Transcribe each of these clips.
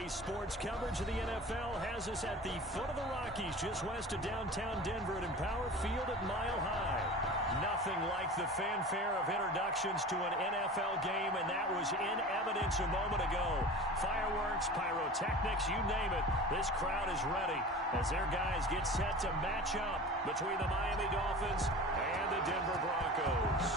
Today's sports coverage of the NFL has us at the foot of the Rockies, just west of downtown Denver at Empower Field at Mile High. Nothing like the fanfare of introductions to an NFL game, and that was in evidence a moment ago. Fireworks, pyrotechnics, you name it. This crowd is ready as their guys get set to match up between the Miami Dolphins and the Denver Broncos.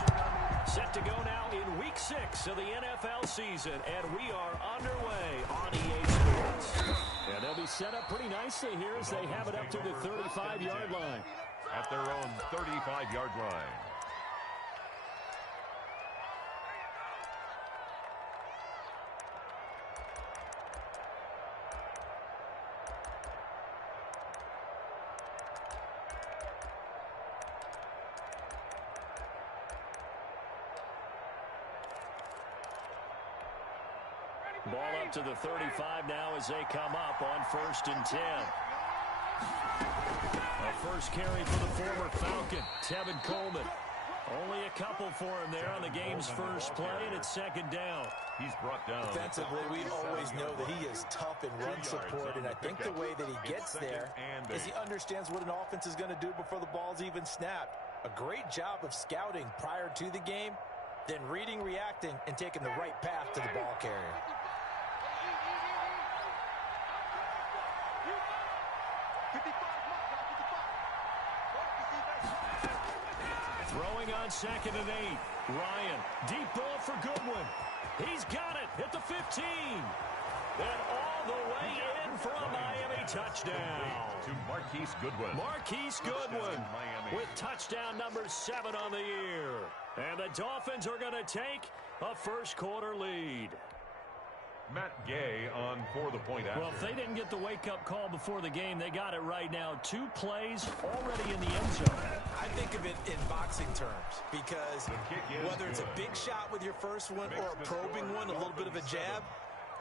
Set to go now in Week 6 of the NFL season, and we are underway on EA Sports. And they'll be set up pretty nicely here as they have it up to the 35-yard line. At their own 35-yard line. Ball up to the 35 now as they come up on 1st and 10. A first carry for the former Falcon, Tevin Coleman. Only a couple for him there on the game's first play, and it's 2nd down. He's brought down. Defensively, we always know that he is tough in run support, and I think the way that he gets there is he understands what an offense is going to do before the ball's even snapped. A great job of scouting prior to the game, then reading, reacting, and taking the right path to the ball carrier. Throwing on 2nd and 8. Ryan, deep ball for Goodwin. He's got it at the 15. And all the way in for a Miami touchdown. To Marquise Goodwin. Marquise Goodwin with touchdown number 7 on the year. And the Dolphins are going to take a first-quarter lead. Matt Gay on for the point after. Well, if they didn't get the wake-up call before the game, they got it right now. 2 plays already in the end zone. I think of it in boxing terms because whether it's a big shot with your first one or a probing one, a little bit of a jab,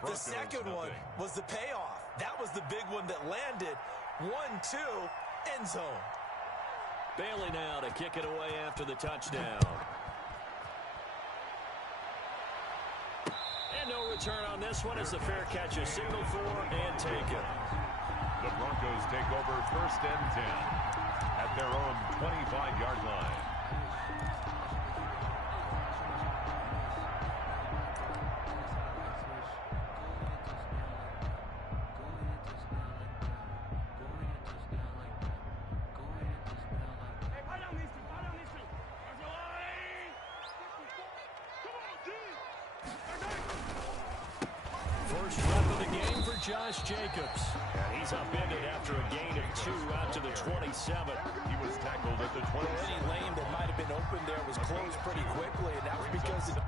the second one was the payoff. That was the big one that landed. 1-2, end zone. Bailey now to kick it away after the touchdown. And no return on this one as the fair catch is signaled for and taken. The Broncos take over 1st and 10 at their own 25-yard line. First rep of the game for Josh Jacobs. And he's upended after a gain of 2 out to the 27. He was tackled at the 20. Any lane that might have been open there was closed pretty quickly, and that was because of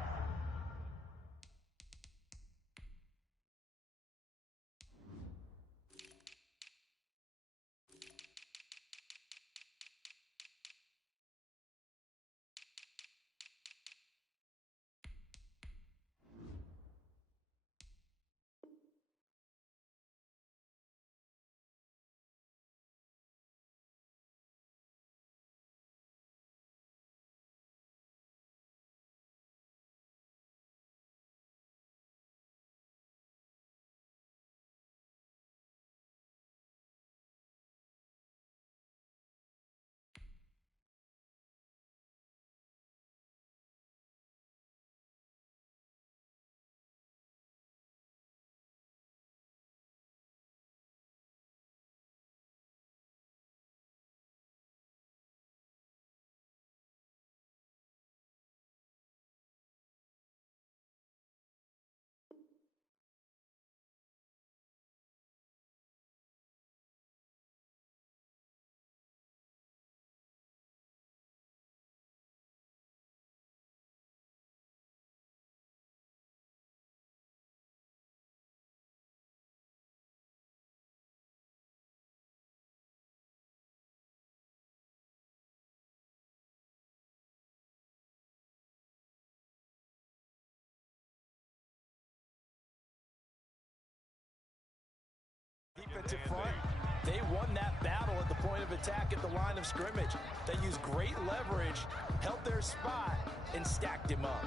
defensive front. They won that battle at the point of attack at the line of scrimmage. They used great leverage, held their spot, and stacked him up.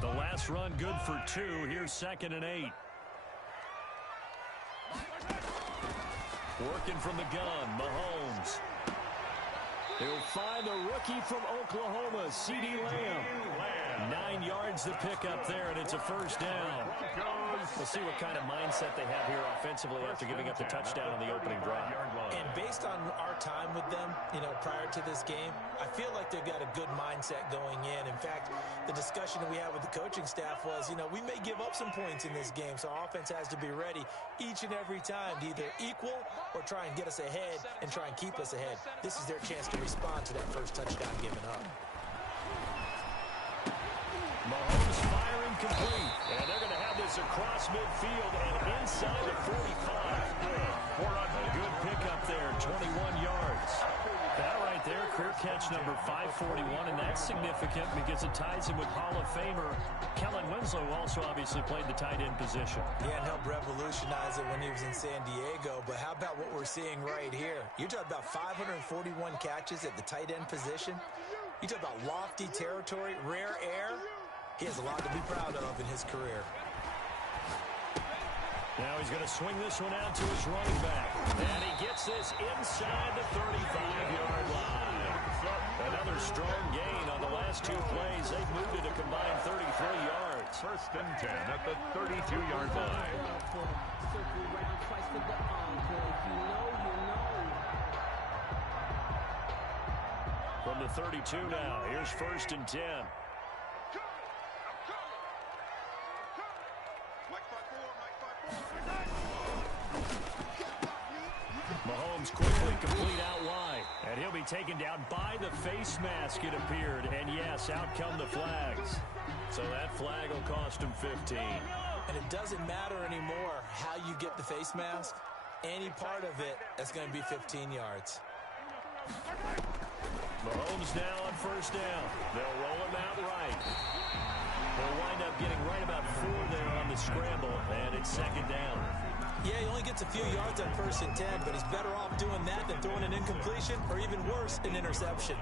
The last run good for 2. Here's 2nd and 8. Working from the gun, Mahomes. He'll find a rookie from Oklahoma, CeeDee Lamb. 9 yards to pick up there, and it's a first down. We'll see what kind of mindset they have here offensively after giving up the touchdown on the opening drive. And based on our time with them, prior to this game, I feel like they've got a good mindset going in. In fact, the discussion that we had with the coaching staff was, we may give up some points in this game, so our offense has to be ready each and every time to either equal or try and get us ahead and try and keep us ahead. This is their chance to respond to that first touchdown given up. Mahomes firing complete. And they're going to have this across midfield and inside the 45. A good pickup there, 21 yards. That right there, career catch number 541, and that's significant because it ties him with Hall of Famer Kellen Winslow, who also obviously played the tight end position. Yeah, and helped revolutionize it when he was in San Diego. But how about what we're seeing right here? You're talking about 541 catches at the tight end position. You talk about lofty territory, rare air. He has a lot to be proud of in his career. Now he's going to swing this one out to his running back. And he gets this inside the 35-yard line. Another strong gain on the last 2 plays. They've moved it a combined 33 yards. 1st and 10 at the 32-yard line. From the 32 now, here's 1st and 10. Mahomes quickly complete out wide. And he'll be taken down by the face mask, it appeared. And yes, out come the flags. So that flag will cost him 15. And it doesn't matter anymore how you get the face mask. Any part of it, that's going to be 15 yards. Mahomes now on 1st down. They'll roll him out right. They'll wind up getting right about 4 there on the scramble, and it's 2nd down. Yeah, he only gets a few yards on 1st and 10, but he's better off doing that than throwing an incompletion, or even worse, an interception.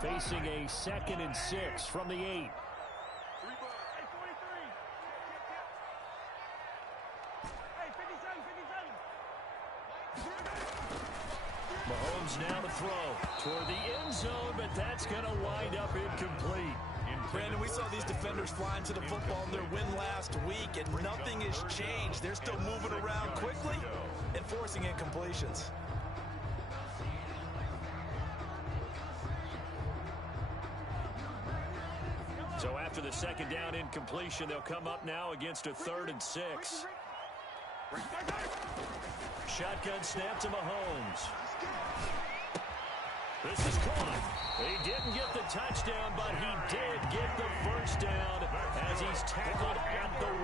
Facing a 2nd and 6 from the 8. Mahomes now to throw toward the end zone, but that's going to wind up incomplete. Brandon, we saw these defenders flying to the football in their win last week, and nothing has changed. They're still moving around quickly and forcing incompletions. So after the 2nd down incompletion, they'll come up now against a 3rd and 6. Shotgun snap to Mahomes. This is caught. He didn't get the touchdown, but he did get the first down as he's tackled at the 1.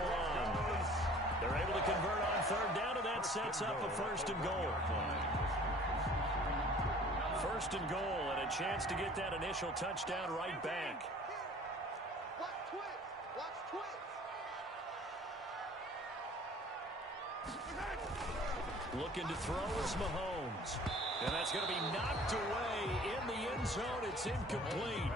They're able to convert on 3rd down, and that sets up a 1st and goal. 1st and goal, and a chance to get that initial touchdown right back. Looking to throw is Mahomes. And that's going to be knocked away in the end zone. It's incomplete.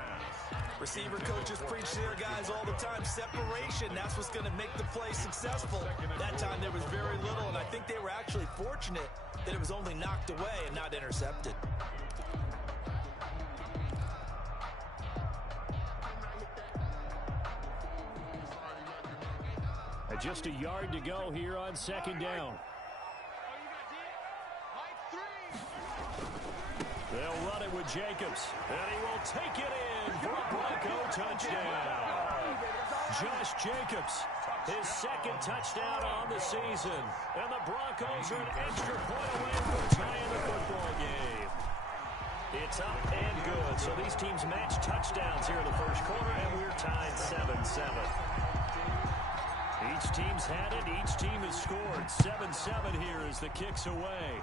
Receiver coaches preach to their guys all the time. Separation, that's what's going to make the play successful. That time there was very little, and I think they were actually fortunate that it was only knocked away and not intercepted. Just a yard to go here on 2nd down. They'll run it with Jacobs, and he will take it in for a Bronco touchdown. Josh Jacobs, his 2nd touchdown on the season. And the Broncos are an extra point away from tying the football game. It's up and good. So these teams match touchdowns here in the 1st quarter, and we're tied 7-7. Each team's had it. Each team has scored. 7-7 here as the kick's away.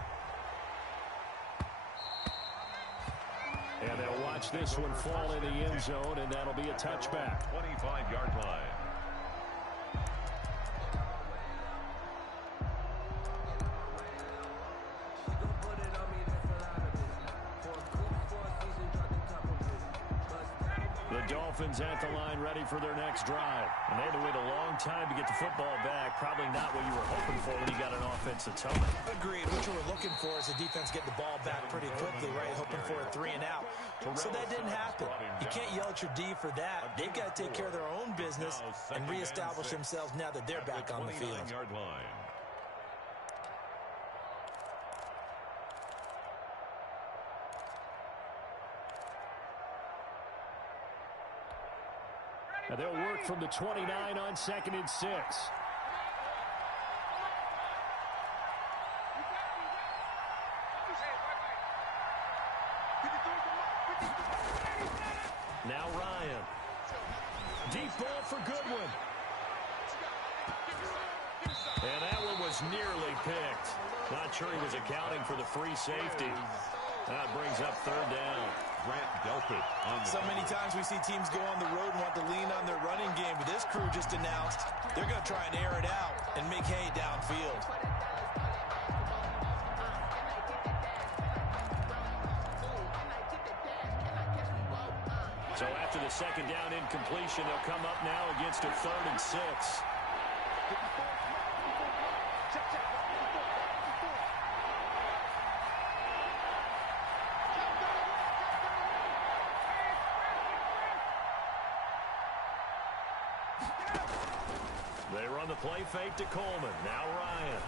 And they'll watch this one fall in the end zone, and that'll be a touchback. 25-yard line. Dolphins at the line ready for their next drive. And they had to wait a long time to get the football back. Probably not what you were hoping for when you got an offense that's home. Agreed. What you were looking for is the defense getting the ball back pretty quickly, right? Hoping for a 3 and out. So that didn't happen. You can't yell at your D for that. They've got to take care of their own business and reestablish themselves now that they're back on the field. And they'll work from the 29 on 2nd and 6. Now Ryan. Deep ball for Goodwin. And that one was nearly picked. Not sure he was accounting for the free safety. That brings up 3rd down. So many times we see teams go on the road and want to lean on their running game, but this crew just announced they're going to try and air it out and make hay downfield. So after the 2nd down incompletion, they'll come up now against a 3rd and 6. They run the play fake to Coleman. Now Ryan.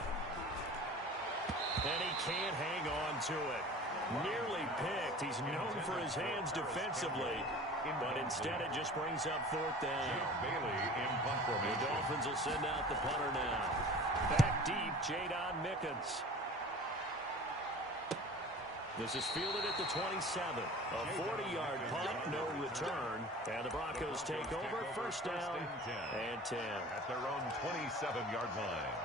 And he can't hang on to it. Nearly picked. He's known for his hands defensively, but instead it just brings up 4th down. The Dolphins will send out the punter now. Back deep, Jadon Mickens. This is fielded at the 27. A 40-yard punt, no return. And the Broncos take over, 1st down and 10. At their own 27-yard line.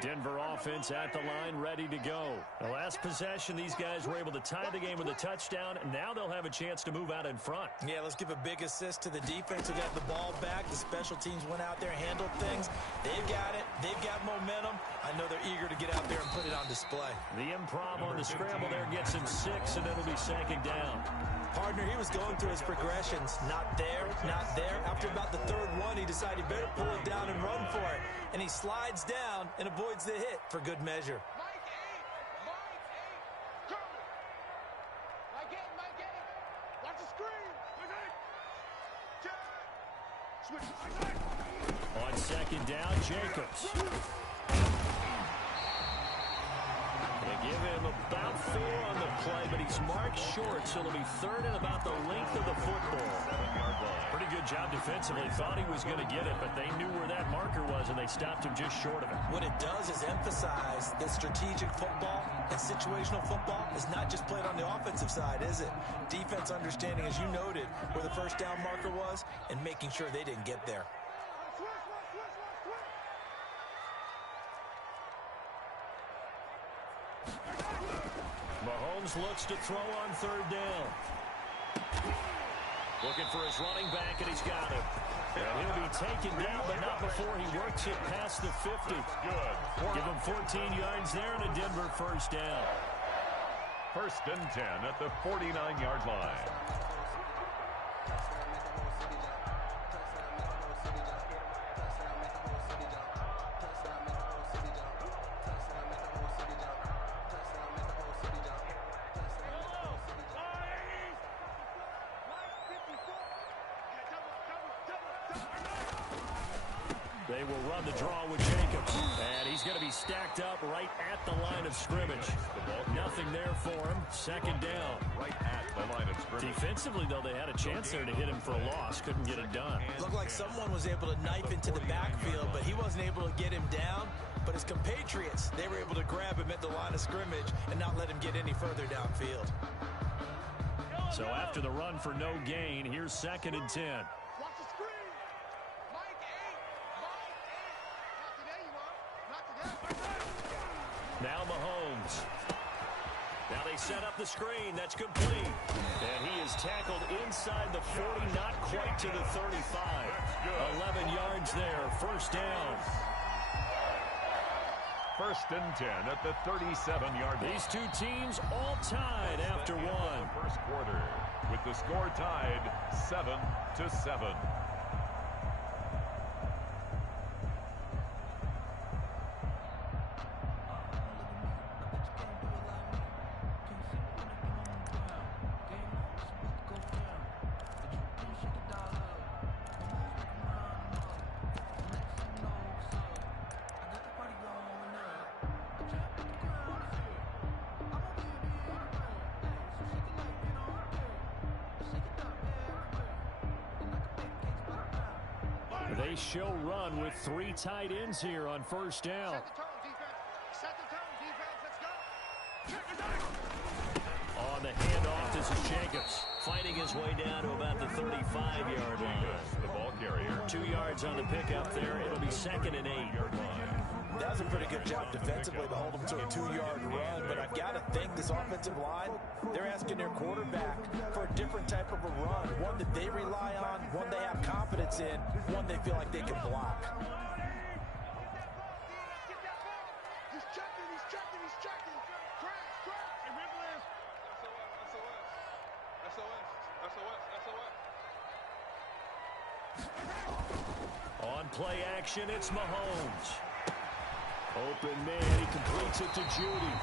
Denver offense at the line, ready to go. The last possession, these guys were able to tie the game with a touchdown. Now they'll have a chance to move out in front. Yeah, let's give a big assist to the defense who got the ball back. The special teams went out there, handled things. They've got it. They've got momentum. I know they're eager to get out there and put it on display. The improv on the scramble there gets him 6, and it'll be 2nd down. Partner, he was going through his progressions. Not there, not there. After about the 3rd one, he decided he better pull it down and run for it. And he slides down and avoids the hit for good measure. On 2nd down, Jacobs. They give him about 4 on the play, but he's marked short, so it'll be 3rd and about the length of the football. Pretty good job defensively. Thought he was going to get it, but they knew where that marker was, and they stopped him just short of it. What it does is emphasize that strategic football and situational football is not just played on the offensive side, is it? Defense understanding, as you noted, where the 1st down marker was and making sure they didn't get there. Mahomes looks to throw on 3rd down. Looking for his running back, and he's got him. And he'll be taken down, but not before he works it past the 50. Good. Give him 14 yards there and a Denver 1st down. 1st and 10 at the 49-yard line. They will run the draw with Jacobs. And he's going to be stacked up right at the line of scrimmage. Nothing there for him. 2nd down. Right at the line of scrimmage. Defensively, though, they had a chance there to hit him for a loss. Couldn't get it done. Looked like someone was able to knife into the backfield, but he wasn't able to get him down. But his compatriots, they were able to grab him at the line of scrimmage and not let him get any further downfield. So after the run for no gain, here's 2nd and 10. Now Mahomes. Now they set up the screen. That's complete. And he is tackled inside the 40, not quite to the 35. 11 yards there. 1st down. First and 10 at the 37-yard line. These two teams all tied after one. First quarter with the score tied 7-7. They show run with 3 tight ends here on first down. Set the tone, defense. Let's go. On the handoff, this is Jacobs fighting his way down to about the 35-yard line. The ball carrier. 2 yards on the pickup there. It'll be 2nd and 8. That was a pretty good job defensively to hold them to a 2-yard run, but I've got to think this offensive line, they're asking their quarterback for a different type of a run, one that they rely on, one they have confidence in, one they feel like they can block. He's checking. Crack. And Ripple is SOS. On play action, it's Mahomes. Open man, he completes it to Judy.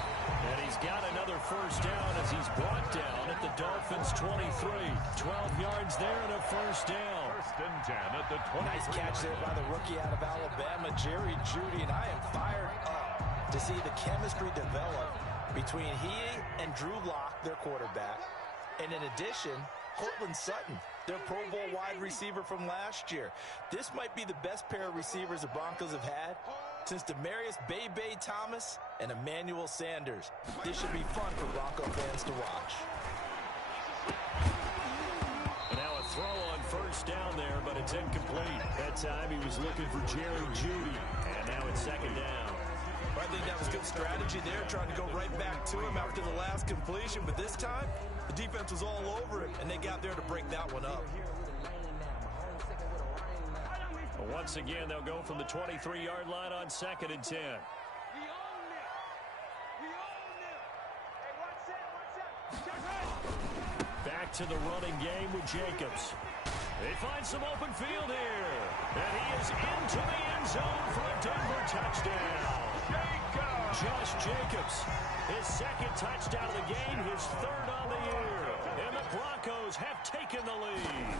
And he's got another first down as he's brought down at the Dolphins' 23. 12 yards there and a first down. First and 10 at the 20. Nice catch there by the rookie out of Alabama, Jerry Judy, and I am fired up to see the chemistry develop between he and Drew Lock, their quarterback. And in addition, Cortland Sutton, their Pro Bowl wide receiver from last year. This might be the best pair of receivers the Broncos have had since Demaryius Bebe Thomas and Emmanuel Sanders. This should be fun for Bronco fans to watch. And now a throw on first down there, but it's incomplete. That time he was looking for Jerry Judy. And now it's 2nd down. I think that was good strategy there, trying to go right back to him after the last completion. But this time, the defense was all over it, and they got there to break that one up. Once again, they'll go from the 23-yard line on 2nd and 10. Back to the running game with Jacobs. They find some open field here. And he is into the end zone for a Denver touchdown. Josh Jacobs, his 2nd touchdown of the game, his 3rd on the year. And the Broncos have taken the lead.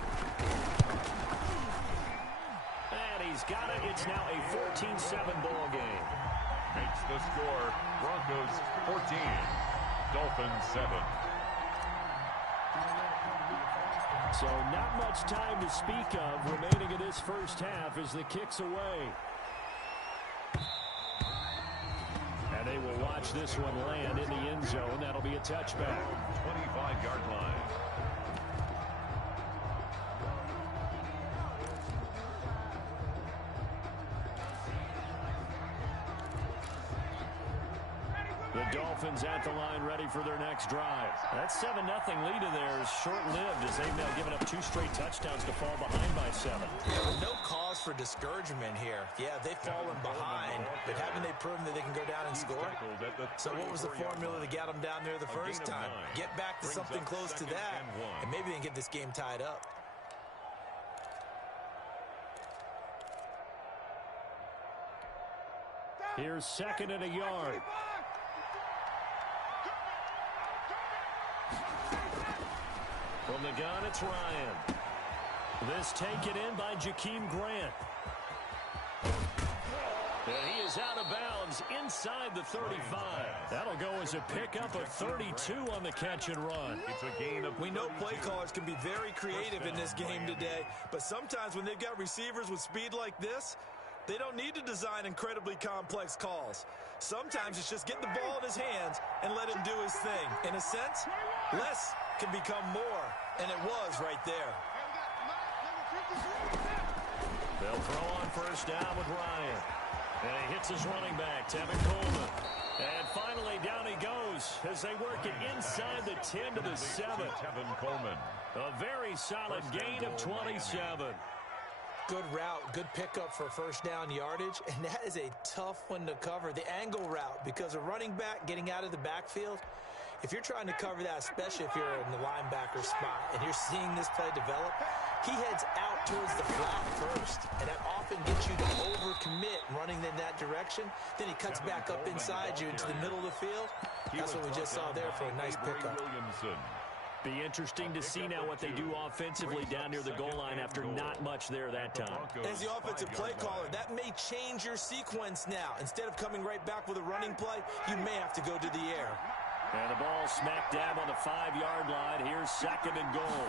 And he's got it. It's now a 14-7 ball game. Makes the score Broncos 14, Dolphins 7. So not much time to speak of remaining in this first half as the kick's away. And they will watch this one land in the end zone. That'll be a touchback. 25-yard line. The Dolphins at the line ready for their next drive. That 7-0 lead of theirs short-lived as they've now given up 2 straight touchdowns to fall behind by 7. Yeah, no cause for discouragement here. Yeah, they've fallen behind, but haven't they proven that they can go down and score? So what was the formula to get them down there the first time? Get back to something close to that, and maybe they can get this game tied up. Here's 2nd and a yard. From the gun, it's Ryan. This taken in by Jakeem Grant. And he is out of bounds inside the 35. That'll go as a pickup of 32 on the catch and run. It's a gain of... We know play callers can be very creative in this game today, but sometimes when they've got receivers with speed like this, they don't need to design incredibly complex calls. Sometimes it's just get the ball in his hands and let him do his thing. In a sense, less can become more, and it was right there. They'll throw on first down with Ryan. And he hits his running back, Tevin Coleman. And finally, down he goes as they work it inside the 10 to the 7. Tevin Coleman. A very solid gain of 27. Good route, good pickup for first down yardage, and that is a tough one to cover, the angle route, because a running back getting out of the backfield, if you're trying to cover that, especially if you're in the linebacker spot and you're seeing this play develop, he heads out towards the flat first, and that often gets you to overcommit running in that direction. Then he cuts back up inside you into the middle of the field. That's what we just saw there for a nice pickup. Be interesting to see now what they do offensively down near the goal line after not much there that time. As the offensive play caller, that may change your sequence now. Instead of coming right back with a running play, you may have to go to the air. And the ball smack dab on the 5-yard line. Here's 2nd and goal.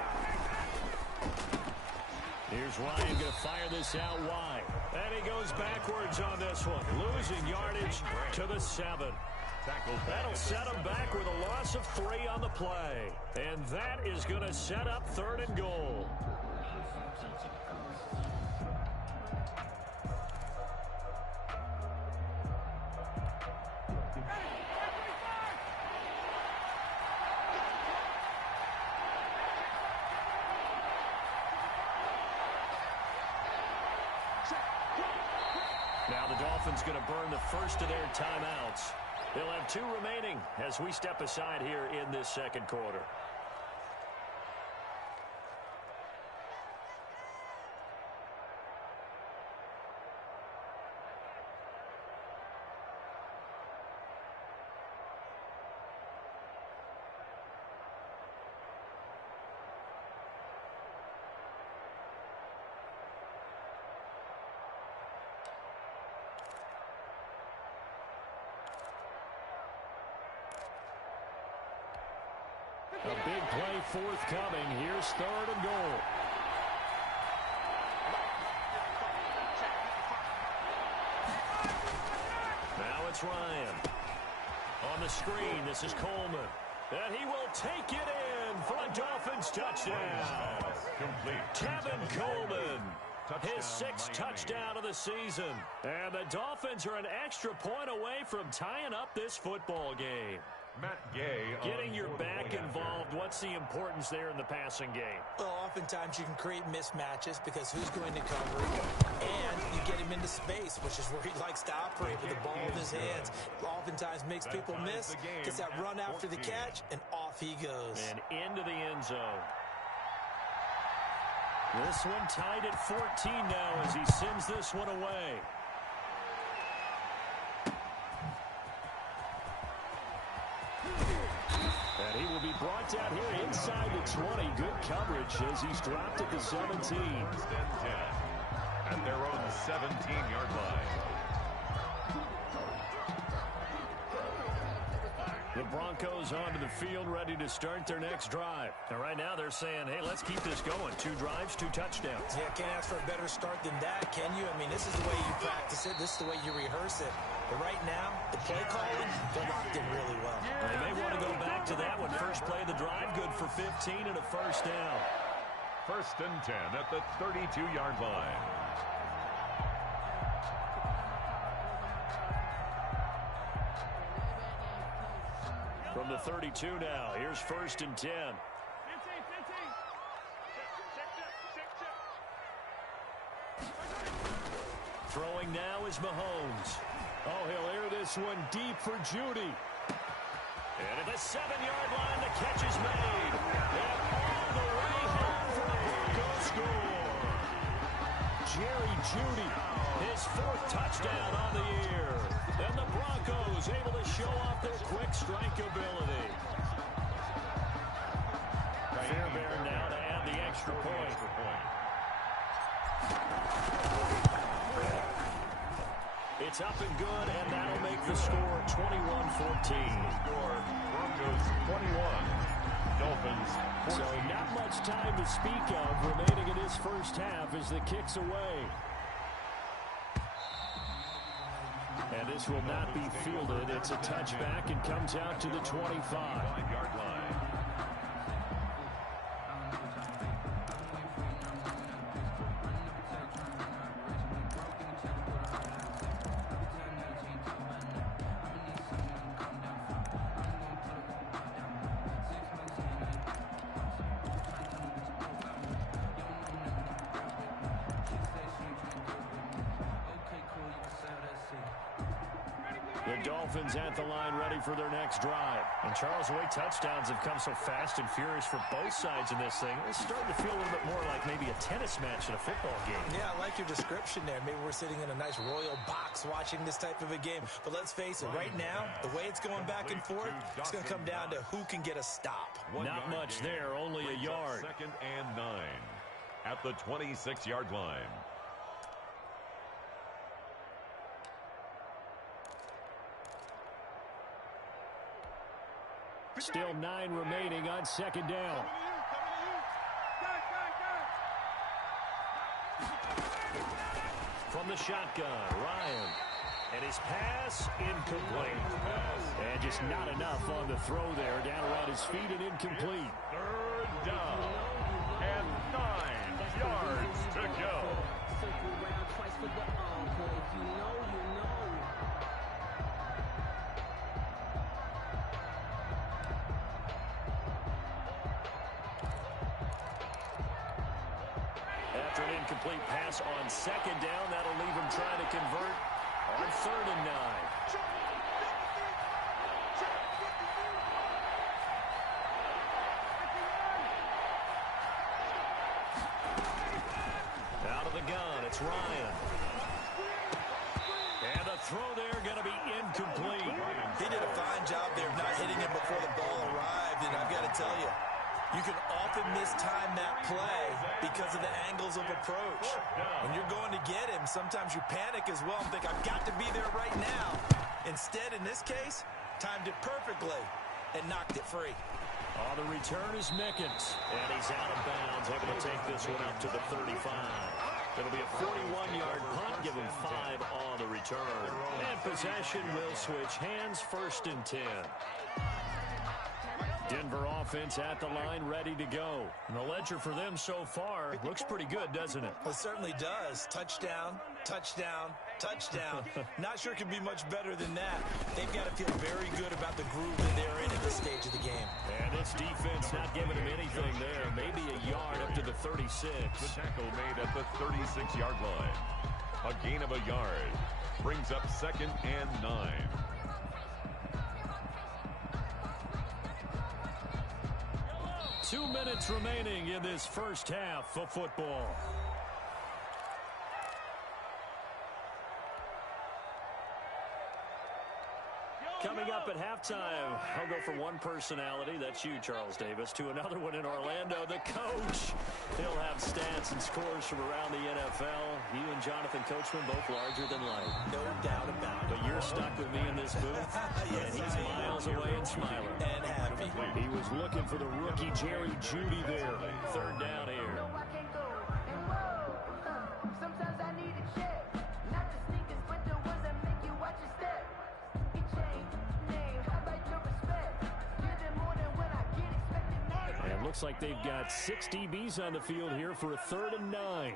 Here's Ryan going to fire this out wide. And he goes backwards on this one. Losing yardage to the 7. That'll set him back with a loss of 3 on the play. And that is going to set up 3rd and goal. Now the Dolphins going to burn the first of their timeouts. They'll have 2 remaining as we step aside here in this 2nd quarter. A big play forthcoming. Here's 3rd and goal. Now it's Ryan. On the screen, this is Coleman. And he will take it in for a Dolphins touchdown. Tevin Coleman. His 6th touchdown of the season. And the Dolphins are an extra point away from tying up this football game. Matt Gay getting your back involved, what's the importance there in the passing game? Well, oftentimes you can create mismatches because who's going to cover, and you get him into space, which is where he likes to operate with the ball in his hands. Oftentimes makes people miss, gets that run after the catch, and off he goes. And into the end zone. This one tied at 14 now as he sends this one away. And he will be brought down here inside the 20. Good coverage as he's dropped at the 17. At their own 17-yard line. The Broncos onto the field, ready to start their next drive. And right now they're saying, hey, let's keep this going. 2 drives, 2 touchdowns. Yeah, can't ask for a better start than that, can you? I mean, this is the way you practice it. This is the way you rehearse it. But right now, the play calling, they're locked in really well. They may want to go back to that one. First play of the drive, good for 15 and a first down. 1st and 10 at the 32-yard line. From the 32 now, here's 1st and 10. Throwing now is Mahomes. Oh, he'll air this one deep for Judy. And at the 7-yard line, the catch is made. And all the way home for the Broncos score. Jerry Judy, his 4th touchdown on the year. And the Broncos able to show off their quick strike ability. Fairbairn now to add the extra point. It's up and good, and that'll make the score 21-14. Score, Broncos 21, Dolphins 14. So not much time to speak of remaining in this first half as the kick's away. And this will not be fielded. It's a touchback and comes out to the 25-yard line. The Dolphins at the line ready for their next drive. And Charles, the way touchdowns have come so fast and furious for both sides in this thing, it's starting to feel a little bit more like maybe a tennis match in a football game. Yeah, I like your description there. Maybe we're sitting in a nice royal box watching this type of a game. But let's face it, right now, the way it's going back and forth, it's going to come down to who can get a stop. Not much there, only a yard. 2nd and 9 at the 26-yard line. Still 9 remaining on 2nd down. From the shotgun, Ryan. And his pass incomplete. And just not enough on the throw there. Down around his feet and incomplete. 3rd down and 9 yards to go. After an incomplete pass on 2nd down, that'll leave him trying to convert on 3rd and 9. Out of the gun, it's Ryan. And the throw there going to be incomplete. He did a fine job there of not hitting him before the ball arrived, and I've got to tell you, you can often mistime that play because of the angles of approach. When you're going to get him, sometimes you panic as well and think, I've got to be there right now. Instead, in this case, timed it perfectly and knocked it free. On the return is Mickens, and he's out of bounds, able to take this one up to the 35. It'll be a 41-yard punt, give him 5 on the return. And possession will switch hands, 1st and 10. Denver offense at the line, ready to go. And the ledger for them so far looks pretty good, doesn't it? It certainly does. Touchdown, touchdown, touchdown. Not sure it can be much better than that. They've got to feel very good about the groove that they're in at this stage of the game. And this defense not giving them anything there. Maybe a yard up to the 36. The tackle made at the 36-yard line. A gain of a yard brings up 2nd and 9. 2 minutes remaining in this first half of football. Coming up at halftime, I'll go from one personality, that's you, Charles Davis, to another one in Orlando, the coach. He'll have stats and scores from around the NFL. You and Jonathan Coachman both larger than life. No doubt about it. But you're stuck with me in this booth, Yes, and he's miles away and smiling. And happy. He was looking for the rookie Jerry Jeudy there. 3rd down here. Sometimes I need a check, not the sneakers, but the ones that make you watch your step. He changed name, I like your respect. Give them more than when I get expected now. And looks like they've got 6 DBs on the field here for a 3rd and 9.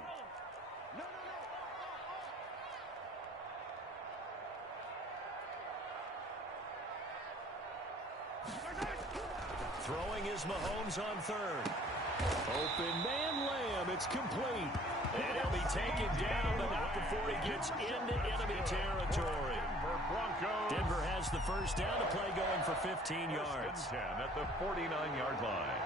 Throwing is Mahomes on 3rd. Open man Lamb, it's complete. And he'll be taken down, but not before he gets into enemy territory. Denver has the 1st down, to play going for 15 yards. 10 at the 49-yard line.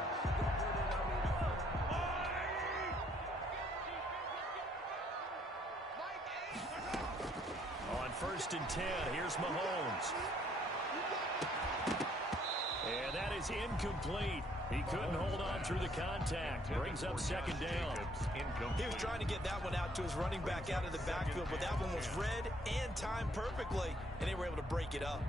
On 1st and 10, here's Mahomes. And that is incomplete. He couldn't hold on through the contact. Brings up 2nd down. He was trying to get that one out to his running back out of the backfield, but that one was read and timed perfectly, and they were able to break it up.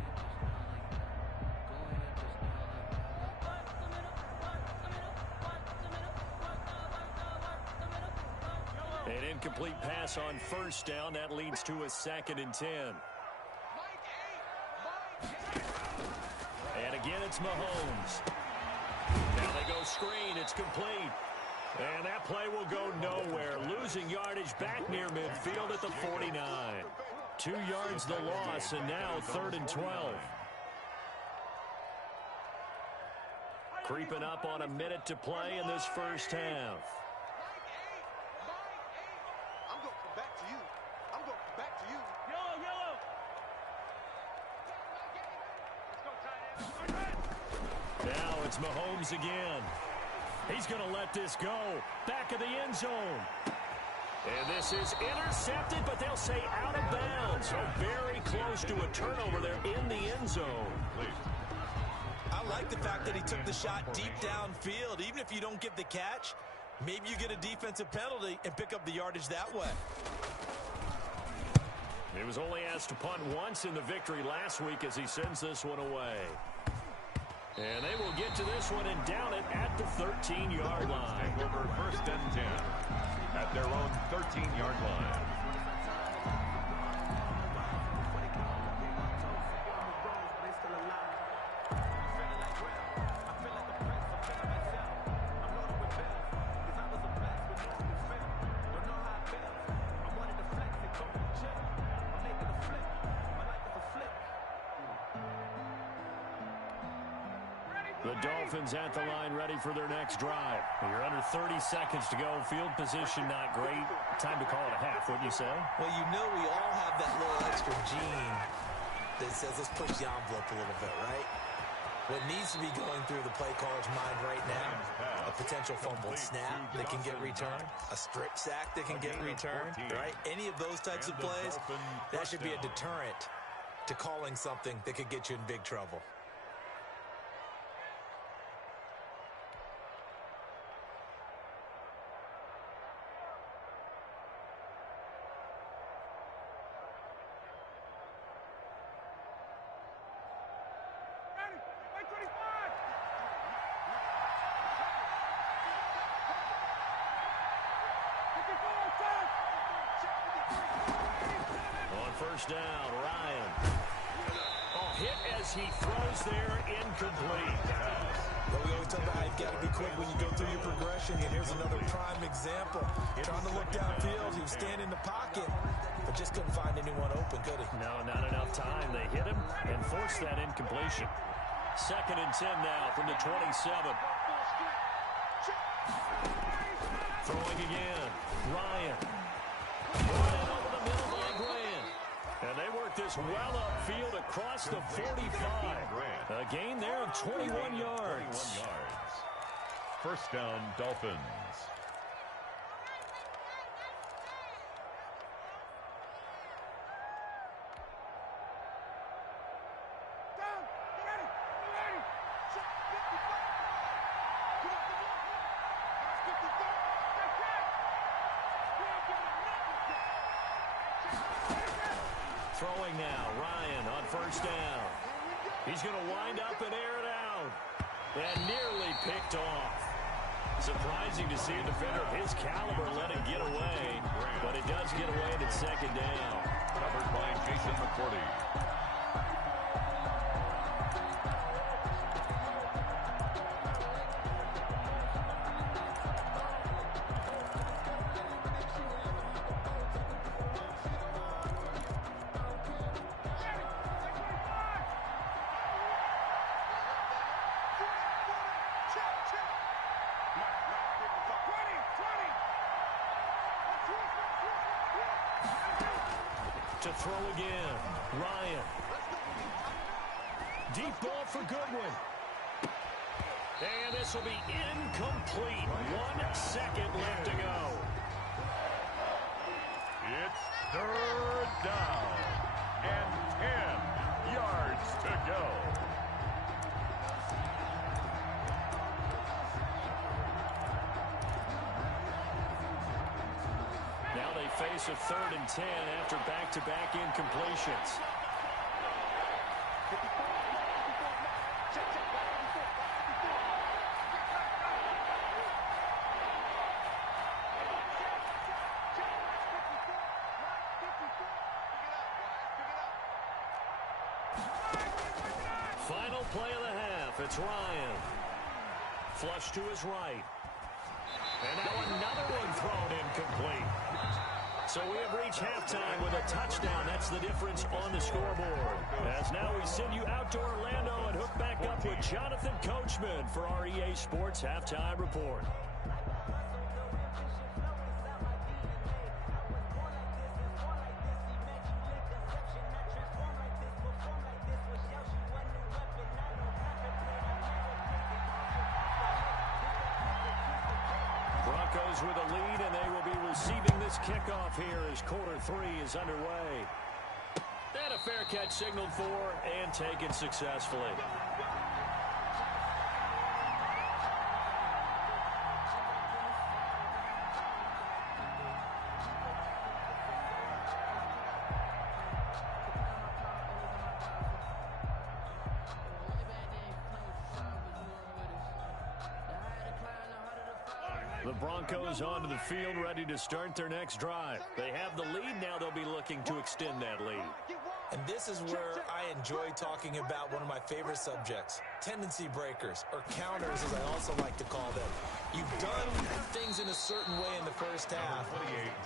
An incomplete pass on 1st down. That leads to a 2nd and 10. And again, it's Mahomes. Now they go screen. It's complete. And that play will go nowhere. Losing yardage back near midfield at the 49. 2 yards the loss, and now 3rd and 12. Creeping up on a minute to play in this first half. I'm going to come back to you. I'm going to come back to you. Now it's Mahomes again. He's going to let this go. Back of the end zone. And this is intercepted, but they'll say out of bounds. So very close to a turnover there in the end zone. I like the fact that he took the shot deep downfield. Even if you don't get the catch, maybe you get a defensive penalty and pick up the yardage that way. He was only asked to punt once in the victory last week as he sends this one away. And they will get to this one and down it at the 13-yard line. Over 1st and 10 at their own 13-yard line. The Dolphins at the line ready for their next drive. You're under 30 seconds to go. Field position not great. Time to call it a half, wouldn't you say? Well, you know we all have that little extra gene that says let's push the envelope a little bit, right? What needs to be going through the play caller's mind right now, a potential fumbled snap that can get returned, a strip sack that can get returned, right? Any of those types of plays, that should be a deterrent to calling something that could get you in big trouble. First down, Ryan. Oh, hit as he throws there, incomplete. Well, we always tell you you've got to be quick when you go through your progression, and here's another prime example. Trying to look downfield, he was standing in the pocket, but just couldn't find anyone open, could he? No, not enough time. They hit him and forced that incompletion. 2nd and 10 now from the 27. Throwing again, Ryan. Running over the middle by Grant. And they work this well upfield across the 45. A gain there of 21 yards. 1st down, Dolphins. Throwing now, Ryan on 1st down. He's going to wind up and air it out. And nearly picked off. Surprising to see a defender of his caliber let it get away. But it does get away at 2nd down. Covered by Jason McCourty. To throw again, Ryan. Deep ball for Goodwin. And this will be incomplete. 1 second left to go. It's 3rd down and 10 yards to go. Now they face a 3rd and 10 after back-to-back incompletions. Final play of the half. It's Ryan. Flush to his right. And now another one thrown incomplete. So we have reached halftime with a touchdown. That's the difference on the scoreboard. As now we send you out to Orlando and hook back up with Jonathan Coachman for our EA Sports Halftime Report. Broncos with a lead, and they will be receiving this kickoff here as quarter 3 is underway. And a fair catch signaled for and taken successfully. The Broncos onto the field, ready to start their next drive. They have the lead. Now they'll be looking to extend that lead. And this is where I enjoy talking about one of my favorite subjects, tendency breakers, or counters, as I also like to call them. You've done things in a certain way in the first half,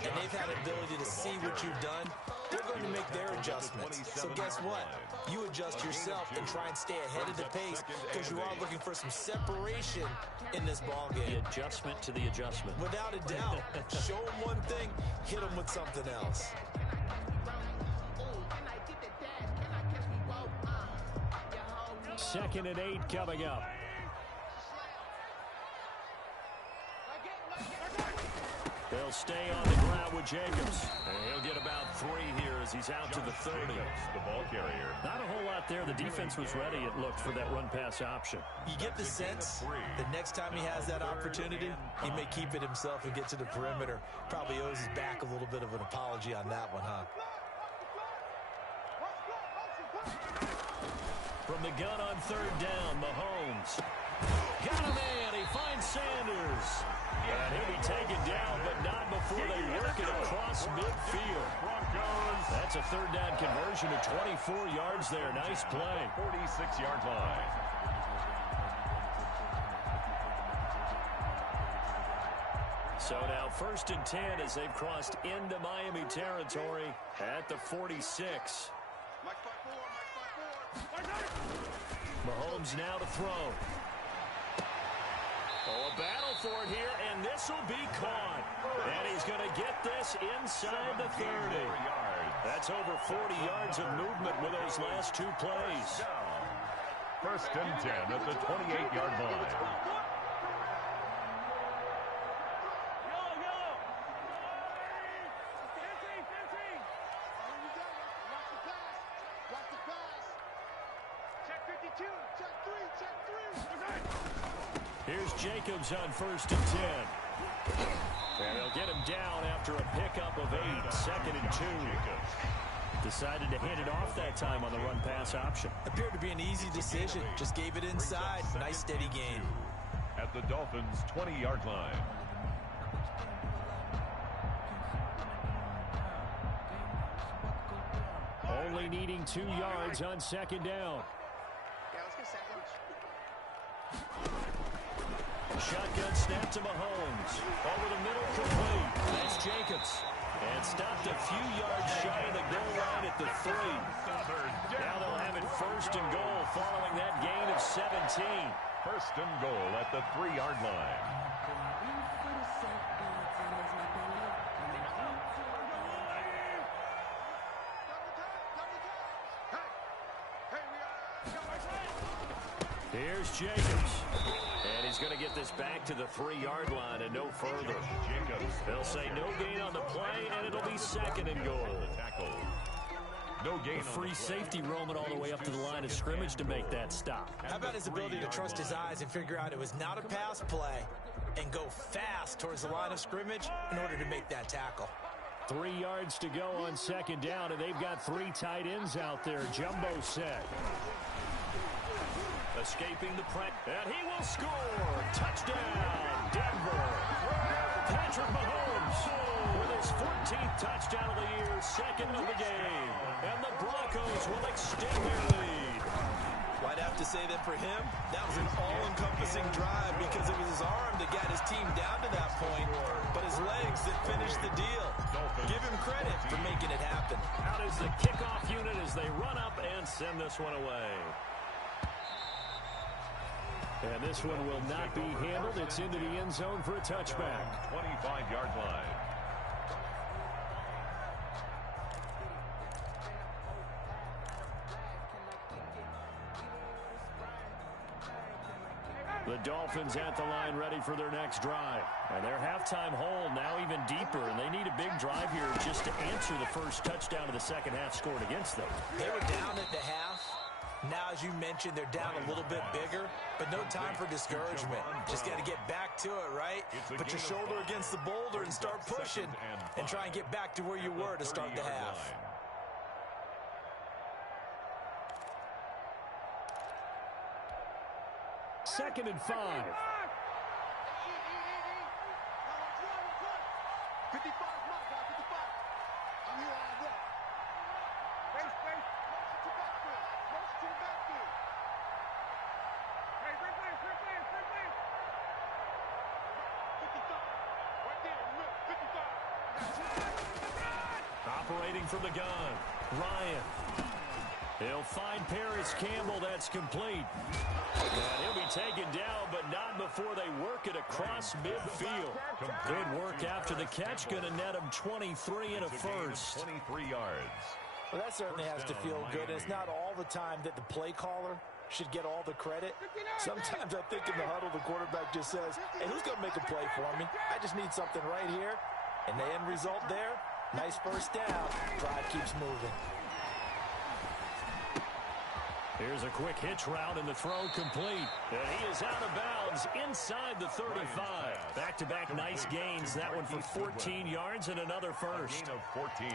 and they've had the ability to see what you've done. They're going to make their adjustments. So guess what? You adjust yourself and try and stay ahead of the pace because you are looking for some separation in this ballgame. The adjustment to the adjustment. Without a doubt. Show them one thing, hit them with something else. Second and 8 coming up. They'll stay on the ground with Jacobs. And he'll get about 3 here as he's out to the 30. The ball carrier. Not a whole lot there. The defense was ready, it looked, for that run-pass option. You get the sense the next time he has that opportunity, he may keep it himself and get to the perimeter. Probably owes his back a little bit of an apology on that one, huh? From the gun on 3rd down, Mahomes. Got him in. He finds Sanders. And he'll be taken down, but not before they work it across midfield. That's a 3rd down conversion to 24 yards there. Nice play. 46-yard line. So now 1st and 10 as they've crossed into Miami territory at the 46. Mahomes now to throw. Oh, a battle for it here, and this will be caught. And he's going to get this inside the 30. That's over 40 yards of movement with those last 2 plays. 1st and 10 at the 28-yard line. Here's Jacobs on 1st and 10. And they'll get him down after a pickup of 8. 2nd and 2. Decided to hand it off that time on the run-pass option. Appeared to be an easy decision. Just gave it inside. Nice steady gain. At the Dolphins' 20-yard line. Only needing 2 yards on 2nd down. Shotgun snap to Mahomes. Over the middle, complete. That's Jacobs. And stopped a few yards shy of the goal line at the 3. Now they'll have it 1st and goal following that gain of 17. 1st and goal at the 3-yard line. Here's Jacobs. And he's going to get this back to the 3-yard line and no further. They'll say no gain on the play, and it'll be 2nd and goal. No gain. A free safety roaming all the way up to the line of scrimmage to make that stop. How about his ability to trust his eyes and figure out it was not a pass play and go fast towards the line of scrimmage in order to make that tackle. 3 yards to go on 2nd down, and they've got 3 tight ends out there. Jumbo set. Escaping the press, and he will score. Touchdown, Denver. Patrick Mahomes with his 14th touchdown of the year, 2nd of the game. And the Broncos will extend their lead. Well, I'd have to say that for him, that was an all-encompassing drive because it was his arm that got his team down to that point, but his legs that finished the deal. Give him credit for making it happen. Out is the kickoff unit as they run up and send this one away. And this one will not be handled. It's into the end zone for a touchback. 25-yard line. The Dolphins at the line ready for their next drive. And their halftime hole now even deeper, and they need a big drive here just to answer the first touchdown of the second half scored against them. They were down at the half. Now, as you mentioned, they're down a little bit bigger, but no time for discouragement. Just got to get back to it, right? Put your shoulder against the boulder and start pushing and try and get back to where you were to start the half. Second and 5. 55 is my guy, 55. I'm here all day. Face, face. Motion to the backfield. Hey, free play. 55. Right there, in the middle, 55. Operating from the gun, Ryan. He'll find Paris Campbell. That's complete. And he'll be taken down, but not before they work it across midfield. Good work after the catch. Going to net him 23 and a first. 23 yards. Well, that certainly has to feel good. And it's not all the time that the play caller should get all the credit. Sometimes I think in the huddle, the quarterback just says, hey, who's going to make a play for me? I just need something right here. And the end result there, nice first down. Drive keeps moving. Here's a quick hitch route, and the throw complete. And he is out of bounds inside the 35. Back-to-back nice gains. That one for 14 yards and another first. Gain of 14.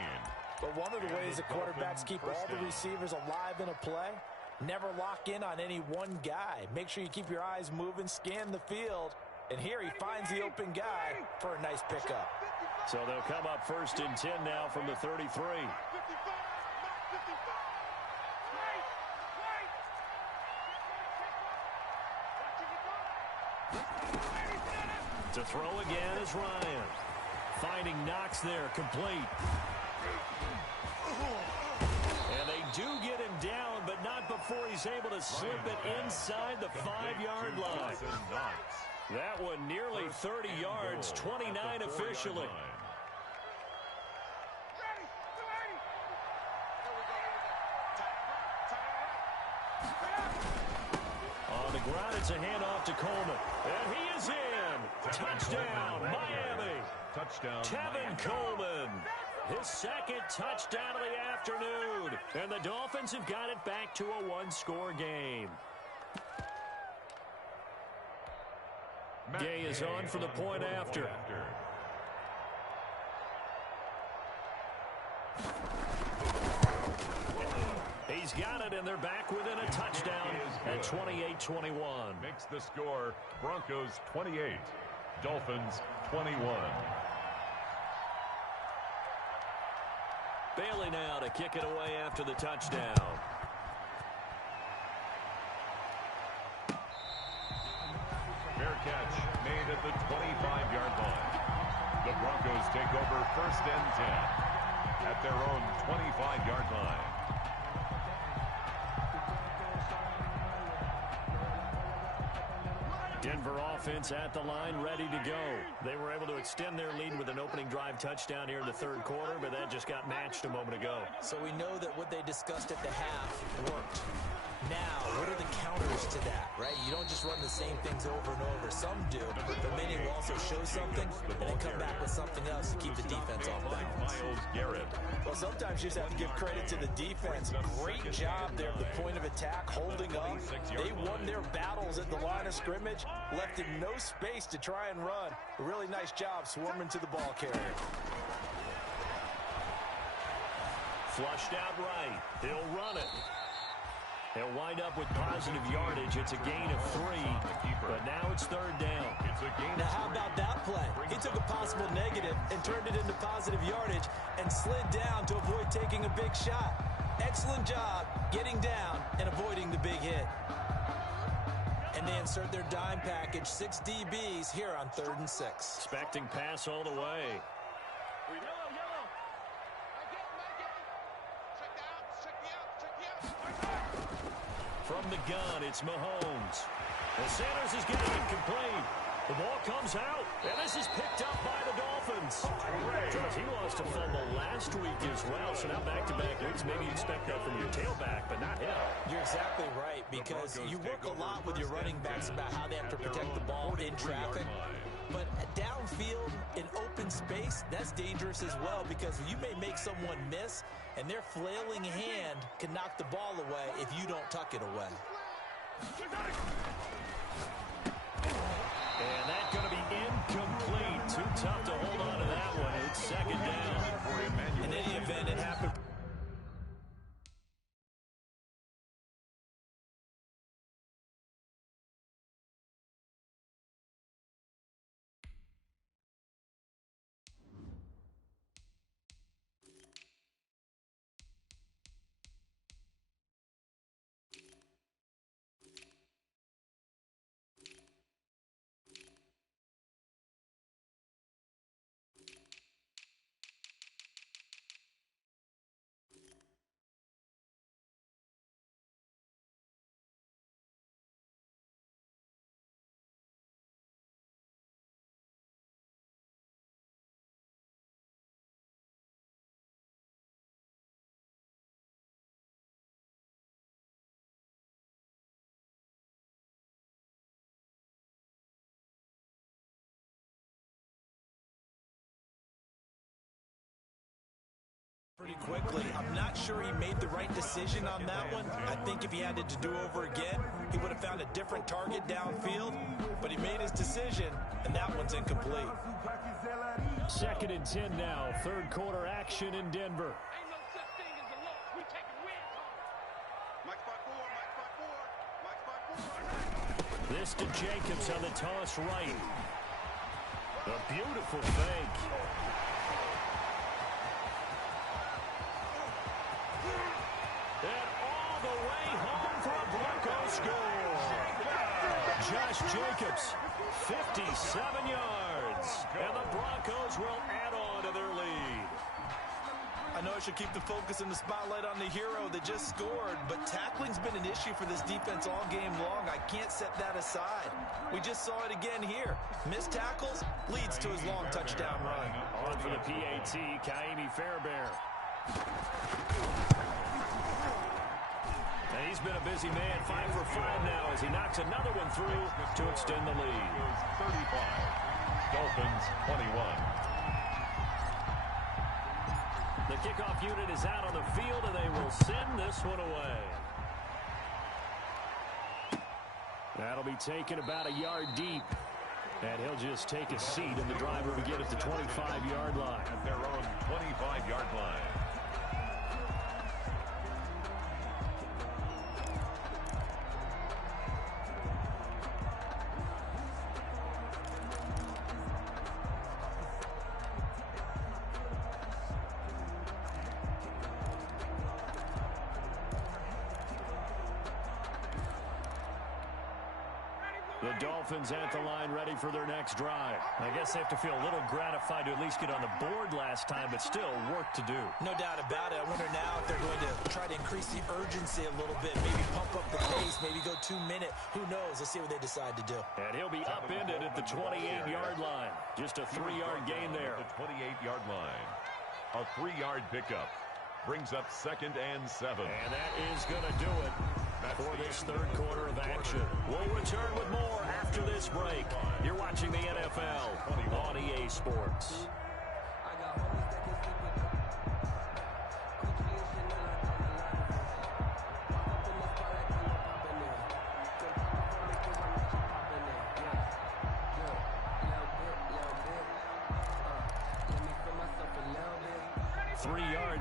But one of the ways the quarterbacks keep all the receivers alive in a play, never lock in on any one guy. Make sure you keep your eyes moving, scan the field. And here he finds the open guy for a nice pickup. So they'll come up first and 10 now from the 33. 55. To throw again is Ryan. Finding Knox there, complete. And they do get him down, but not before he's able to slip it inside the 5-yard line. That one nearly 30 yards, 29 officially. On the ground, it's a handoff to Coleman. And he is in. Touchdown, Miami. Touchdown, Kevin Coleman. His second touchdown of the afternoon. And the Dolphins have got it back to a one-score game. Gay is on for the point after. He's got it, and they're back within a touchdown at 28-21. Makes the score Broncos 28, Dolphins 21. Bailey now to kick it away after the touchdown. Fair catch made at the 25-yard line. The Broncos take over first and 10 at their own 25-yard line. Denver offense at the line, ready to go. They were able to extend their lead with an opening drive touchdown here in the third quarter, but that just got matched a moment ago. So we know that what they discussed at the half worked. Now, what are the counters to that, right? You don't just run the same things over and over. Some do, but many will also show something and then come back with something else to keep the defense off balance. Myles Garrett. Well, sometimes you just have to give credit to the defense. Great job there at the point of attack, holding up. They won their battles at the line of scrimmage, left in no space to try and run. A really nice job swarming to the ball carrier. Flushed out right. He'll run it. He'll wind up with positive yardage. It's a gain of 3, but now it's third down. Now, how about that play? He took a possible negative and turned it into positive yardage and slid down to avoid taking a big shot. Excellent job getting down and avoiding the big hit. And they insert their dime package, 6 DBs here on 3rd and 6. Expecting pass all the way. From the gun, it's Mahomes. And Sanders is getting it complete. The ball comes out, and this is picked up by the Dolphins. George, he lost a fumble last week as well, so now back-to-back weeks. Maybe you expect that from your tailback, but not him. You're exactly right, because you work a lot with your running backs about how they have to protect the ball in traffic. But downfield, in open space, that's dangerous as well, because you may make someone miss, and their flailing hand can knock the ball away if you don't tuck it away. And that's going to be incomplete. Too tough to hold on to that one. It's second down. In any event, it happened. Pretty quickly. I'm not sure he made the right decision on that one. I think if he had it to do over again, he would have found a different target downfield, but he made his decision, and that one's incomplete. Second and 10 now. Third quarter action in Denver. Ain't no such thing as a loss. We taking wins home. Mike spot four, Mike spot four, Mike spot four. This to Jacobs on the toss right. A beautiful fake. And all the way home for a Broncos score. Josh Jacobs, 57 yards. And the Broncos will add on to their lead. I know I should keep the focus and the spotlight on the hero that just scored, but tackling's been an issue for this defense all game long. I can't set that aside. We just saw it again here. Missed tackles leads to his long touchdown run. On for the PAT, Kaimi Fairbairn. And he's been a busy man, 5 for 5 now as he knocks another one through to extend the lead. 35, Dolphins 21. The kickoff unit is out on the field, and they will send this one away. That'll be taken about a yard deep. And he'll just take a seat, and the driver will get at the 25-yard line. At their own 25-yard line. The Dolphins at the line, ready for their next drive. I guess they have to feel a little gratified to at least get on the board last time, but still work to do. No doubt about it. I wonder now if they're going to try to increase the urgency a little bit, maybe pump up the pace, maybe go 2-minute. Who knows? Let's see what they decide to do. And he'll be upended at the 28-yard line. Just a 3-yard gain there. The 28-yard line. A 3-yard pickup brings up 2nd and 7. And that is going to do it for this third quarter of action. We'll return with more after this break. You're watching the NFL on EA Sports.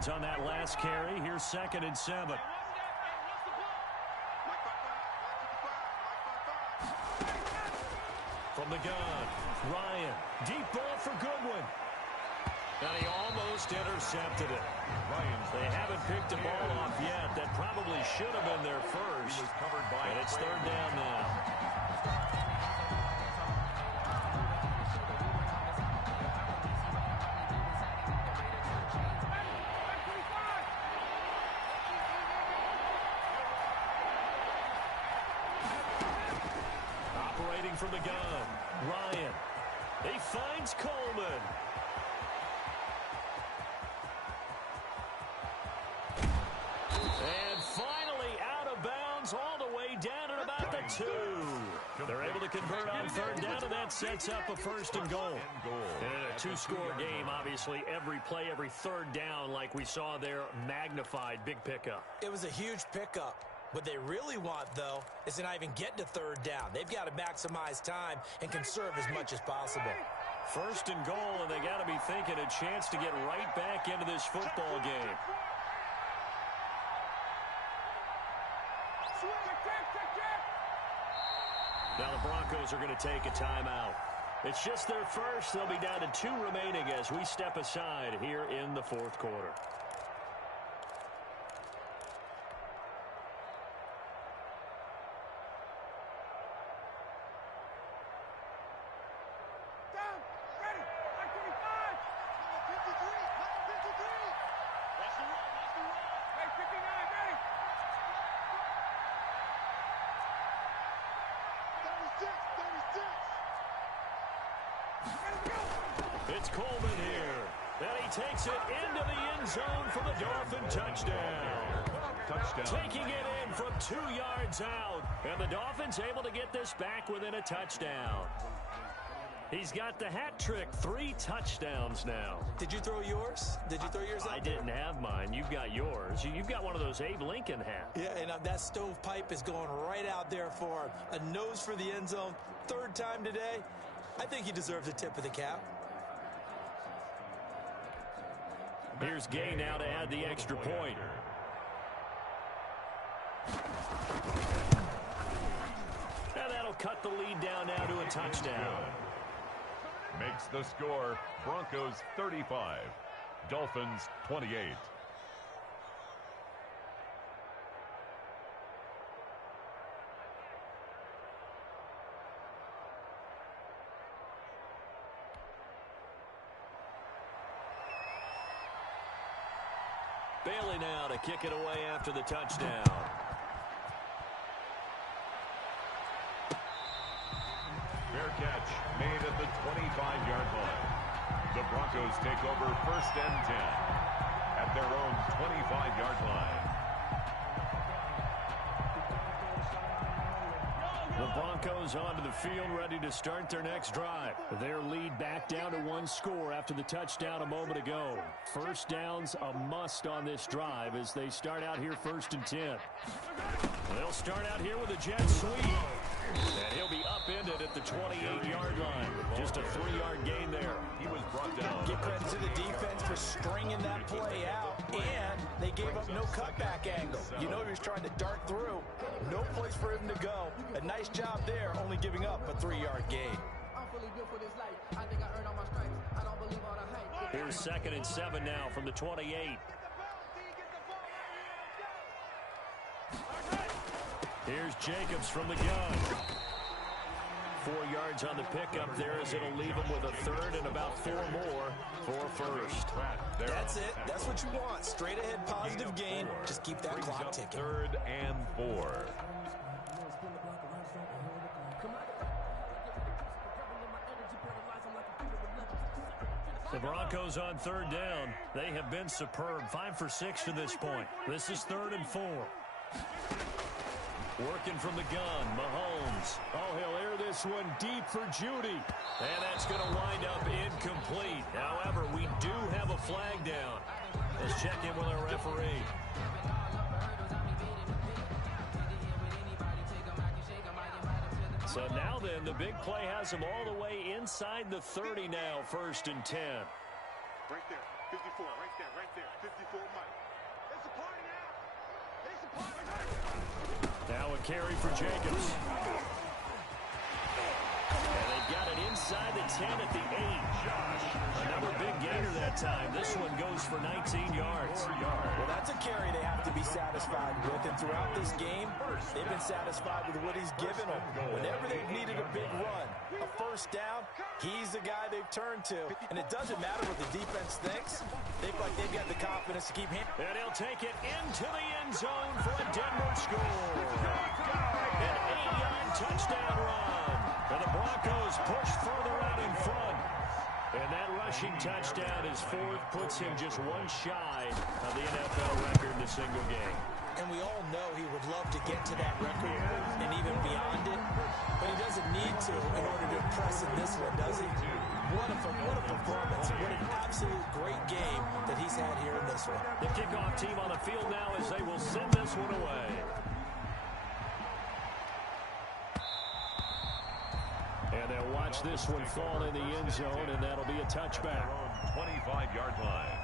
On that last carry. Here's 2nd and 7. From the gun, Ryan. Deep ball for Goodwin. And he almost intercepted it. They haven't picked the ball off yet. That probably should have been their first. And it's 3rd down now. From the gun, Ryan. He finds Coleman. And finally out of bounds all the way down at about the 2. They're able to convert on third down, and that sets up a 1st and goal. And in a 2-score game, obviously every play, every third down, like we saw there, magnified. Big pickup. It was a huge pickup. What they really want, though, is to not even get to third down. They've got to maximize time and conserve as much as possible. 1st and goal, and they got to be thinking a chance to get right back into this football game. Now the Broncos are going to take a timeout. It's just their first. They'll be down to 2 remaining as we step aside here in the 4th quarter. It's Coleman here. And he takes it into the end zone for the Dolphin touchdown. Taking it in from 2 yards out. And the Dolphins able to get this back within a touchdown. He's got the hat trick. 3 touchdowns now. Did you throw yours? Did you throw yours out I didn't have mine. You've got yours. You've got one of those Abe Lincoln hats. Yeah, and that stovepipe is going right out there for him. A nose for the end zone. 3rd time today. I think he deserves a tip of the cap. Here's Gay now to add the extra point. And that'll cut the lead down now to a touchdown. Makes the score Broncos 35, Dolphins 28. Bailey now to kick it away after the touchdown. Fair catch made at the 25-yard line. The Broncos take over 1st and 10 at their own 25-yard line. The Broncos onto the field, ready to start their next drive. Their lead back down to 1 score after the touchdown a moment ago. 1st down's a must on this drive as they start out here 1st and 10. They'll start out here with a jet sweep. And he'll be upended at the 28-yard line. Just a 3-yard gain there. He was brought down. Give credit to the defense for stringing that play out, and they gave up no cutback angle. You know he was trying to dart through. No place for him to go. A nice job there, only giving up a 3-yard gain. Here's 2nd and 7 now from the 28. Here's Jacobs from the gun. 4 yards on the pickup there as it'll leave him with a 3rd and about 4 more for 1st. That's it. That's what you want. Straight ahead positive gain. Just keep that clock ticking. 3rd and 4. The Broncos on 3rd down. They have been superb. 5 for 6 to this point. This is 3rd and 4. Working from the gun, Mahomes. Oh, he'll air this one deep for Judy. And that's going to wind up incomplete. However, we do have a flag down. Let's check in with our referee. So now then, the big play has him all the way inside the 30 now, 1st and 10. Right there, 54, right there, 54, Mike. It's a party now. It's a party. Now a carry for Jacobs. And they've got it inside the 10 at the 8. Another big gainer that time. This one goes for 19 yards. Well, that's a carry they have to be satisfied with. And throughout this game, they've been satisfied with what he's given them. Whenever they've needed a big run, a 1st down, he's the guy they've turned to. And it doesn't matter what the defense thinks. They feel like they've got the confidence to keep him. And he'll take it into the end zone for a Denver score. An 8-yard touchdown run. And the Broncos Broncos push further out in front. And that rushing touchdown is fourth, puts him just one shy of the NFL record in a single game. And we all know he would love to get to that record and even beyond it, but he doesn't need to in order to impress in this one, does he? What a performance. What an absolute great game that he's had here in this one. The kickoff team on the field now as they will send this one away. And they'll watch this one fall in the end zone, and that'll be a touchback. 25-yard line.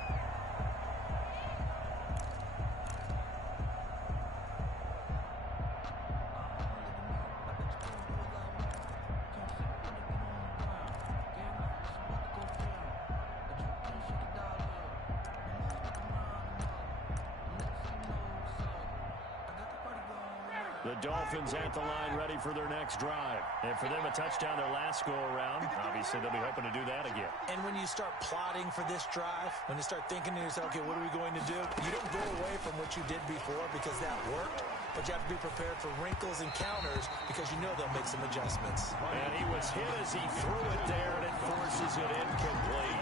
The Dolphins at the line ready for their next drive. And for them, a touchdown their last go-around. Obviously, they'll be hoping to do that again. And when you start plotting for this drive, when you start thinking to yourself, okay, what are we going to do? You don't go away from what you did before because that worked, but you have to be prepared for wrinkles and counters because you know they'll make some adjustments. And he was hit as he threw it there, and it forces it incomplete.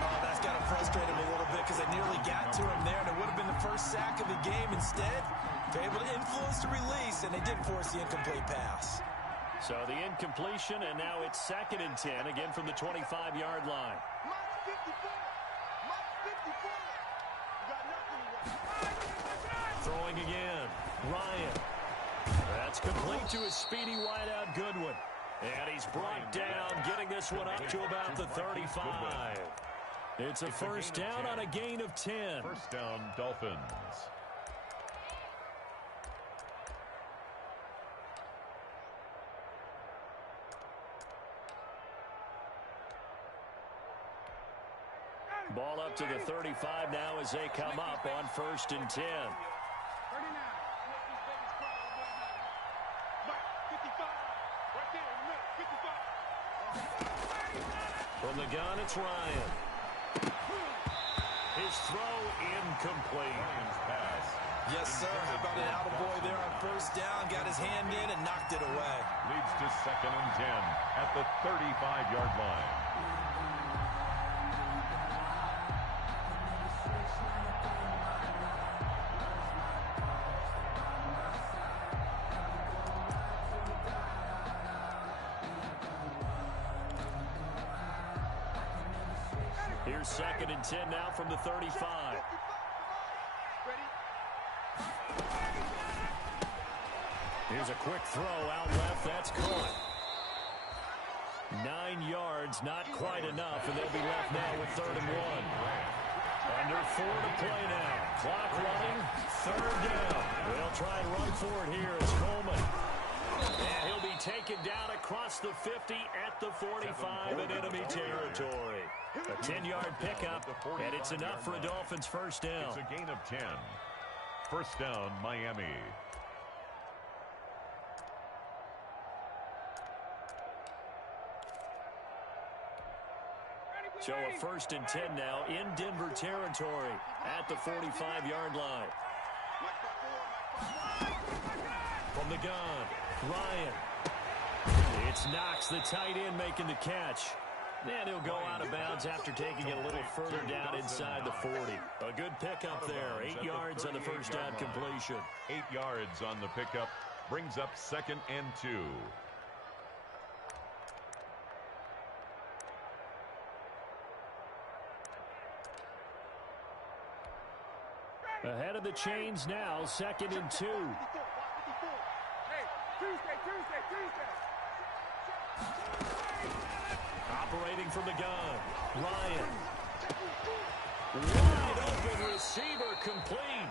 Oh, that's got to frustrate him a little bit because I nearly got to him there, and it would have been the first sack of the game. Instead, they're able to influence the release, and they did force the incomplete pass. So the incompletion, and now it's 2nd and 10, again from the 25-yard line. Minus 54. Minus 54. You got nothing. Throwing again. Ryan. That's complete to his speedy wideout Goodwin. And he's brought down, getting this one up to about the 35. It's a first down on a gain of 10. First down, Dolphins. Ball up to the 35 now as they come up on 1st and 10. 39. Right there in the middle. 55. From the gun, it's Ryan. His throw incomplete. Pass. Yes, sir. How about an attaboy there on first down? Got his hand in and knocked it away. Leads to 2nd and 10 at the 35-yard line. Here's 2nd and 10 now from the 35. Here's a quick throw out left. That's caught. 9 yards, not quite enough, and they'll be left now with 3rd and 1. Under 4 to play now. Clock running. 3rd down. They'll try and run for it here as Coleman. And he'll be taken down across the 50 at the 45 in enemy territory. A 10-yard pickup, and it's enough for a Dolphins first down. It's a gain of 10. First down, Miami. So a 1st and 10 now in Denver territory at the 45-yard line. From the gun, Ryan. It's Knox, the tight end, making the catch. And he'll go out of bounds after taking it a little further down inside the 40. A good pickup there. 8 yards on the first down completion. 8 yards on the pickup. Brings up 2nd and 2. Ahead of the chains now, 2nd and 2. Hey, Tuesday. Operating from the gun, Ryan. Wide open receiver complete.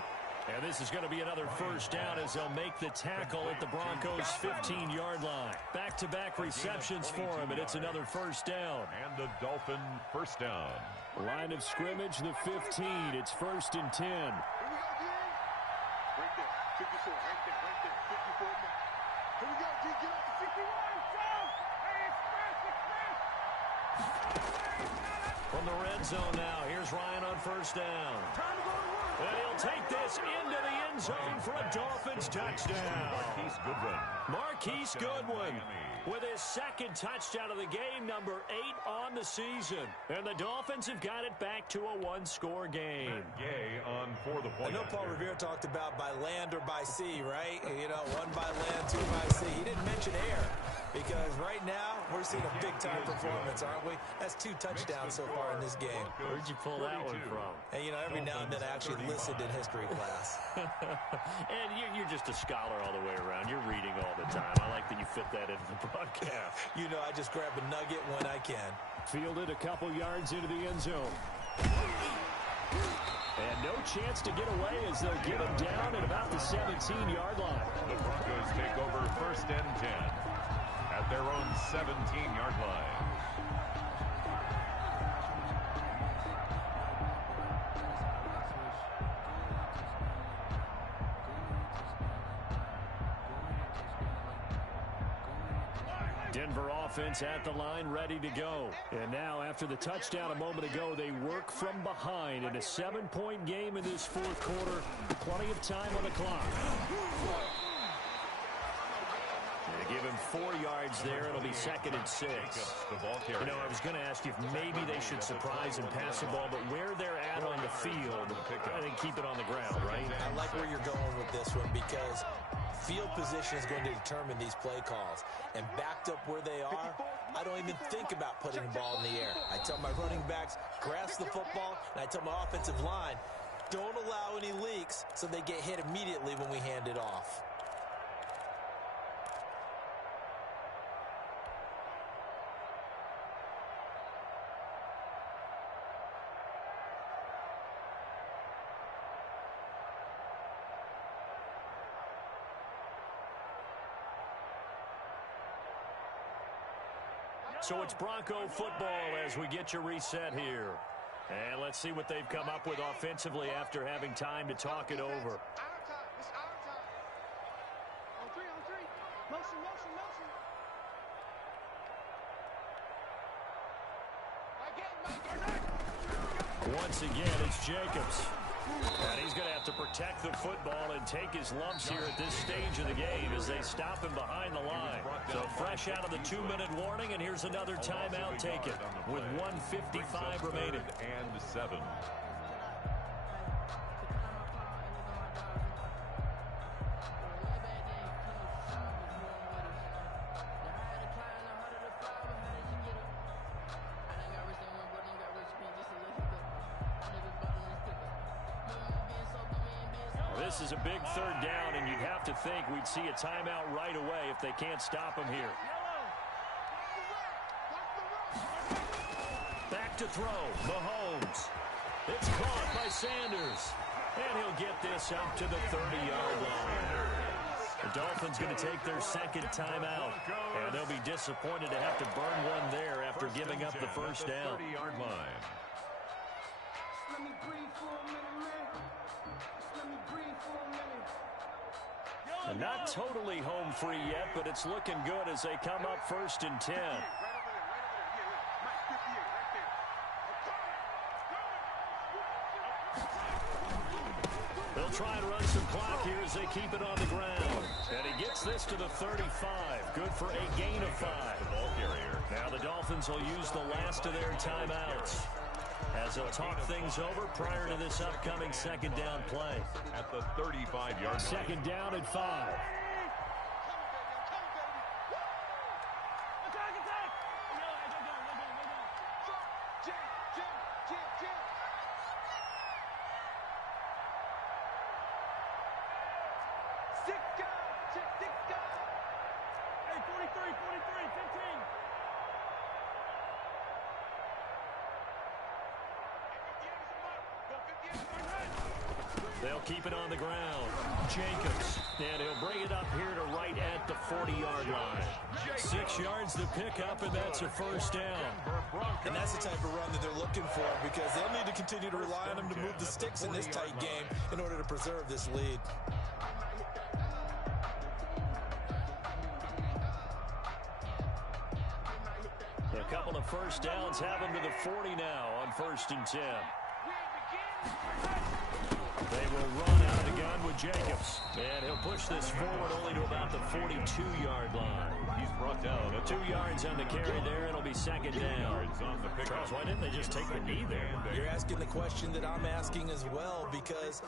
And this is going to be another first down as they'll make the tackle at the Broncos' 15-yard line. Back-to-back receptions for him, and it's another first down. And the Dolphin first down. Line of scrimmage, the 15. It's 1st and 10. Here we go, G. Right there. 54. Right there. 54. Here we go, G. Get up to 51. Jump. Hey, express. From the red zone now, here's Ryan on first down. Time to go to work. And he'll take this into the end zone for a Dolphins touchdown. Marquise Goodwin with his second touchdown of the game, number 8 on the season. And the Dolphins have got it back to a one-score game. Gay on for the point. I know Paul Revere talked about by land or by sea, right? You know, 1 by land, 2 by sea. He didn't mention air. Because right now, we're seeing a big-time performance, aren't we? That's 2 touchdowns so far in this game. Where'd you pull that one from? And, you know, every now and then I actually listened in history class. And you're just a scholar all the way around. You're reading all the time. I like that you fit that into the broadcast. You know, I just grab a nugget when I can. Fielded a couple yards into the end zone. And no chance to get away as they'll get him down at about the 17-yard line. The Broncos take over 1st and 10. At their own 17-yard line. Denver offense at the line, ready to go. And now, after the touchdown a moment ago, they work from behind in a 7-point game in this 4th quarter. Plenty of time on the clock. Give him 4 yards there. It'll be 2nd and 6. You know, I was going to ask you if maybe they should surprise and pass the ball, but where they're at on the field, I think keep it on the ground, right? I like where you're going with this one because field position is going to determine these play calls. And backed up where they are, I don't even think about putting the ball in the air. I tell my running backs, grasp the football, and I tell my offensive line, don't allow any leaks so they get hit immediately when we hand it off. So it's Bronco football as we get you reset here. And let's see what they've come up with offensively after having time to talk it over. It's our time. On 3. Motion. Once again, it's Jacobs. And he's going to have to protect the football and take his lumps here at this stage of the game as they stop him behind the line. So fresh out of the 2-minute warning, and here's another timeout taken with 1:55 remaining. And 7. This is a big 3rd down, and you'd have to think we'd see a timeout right away if they can't stop him here. Back to throw, Mahomes. It's caught by Sanders. And he'll get this up to the 30-yard line. The Dolphins going to take their 2nd timeout, and they'll be disappointed to have to burn one there after giving up the 1st down. 30-yard line. Let me breathe for a minute, man. Let me breathe for a minute. And not totally home free yet, but it's looking good as they come up 1st and 10. They'll try and run some clock here as they keep it on the ground. And he gets this to the 35. Good for a gain of 5. Ball carrier. Now the Dolphins will use the last of their timeouts as they'll talk things over prior to this upcoming 2nd down play. At the 35-yard line. 2nd down at 5. They'll keep it on the ground. Jacobs. And he'll bring it up here to right at the 40-yard line. 6 yards to pick up, and that's a 1st down. And that's the type of run that they're looking for because they'll need to continue to rely on him to move the sticks in this tight game in order to preserve this lead. A couple of 1st downs have him to the 40 now on 1st and 10. They will run out of the gun with Jacobs. And he'll push this forward only to about the 42-yard line. He's brought down. 2 yards on the carry there. It'll be second down. Charles, why didn't they just take the knee there? You're asking the question that I'm asking as well, because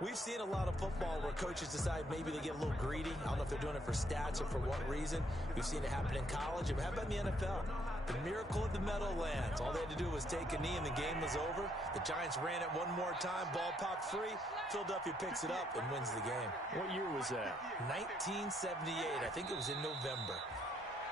we've seen a lot of football where coaches decide maybe they get a little greedy. I don't know if they're doing it for stats or for what reason. We've seen it happen in college. But how about in the NFL? The miracle of the Meadowlands. All they had to do was take a knee and the game was over. The Giants ran it one more time. Ball popped free. Philadelphia picks it up and wins the game. What year was that? 1978. I think it was in November.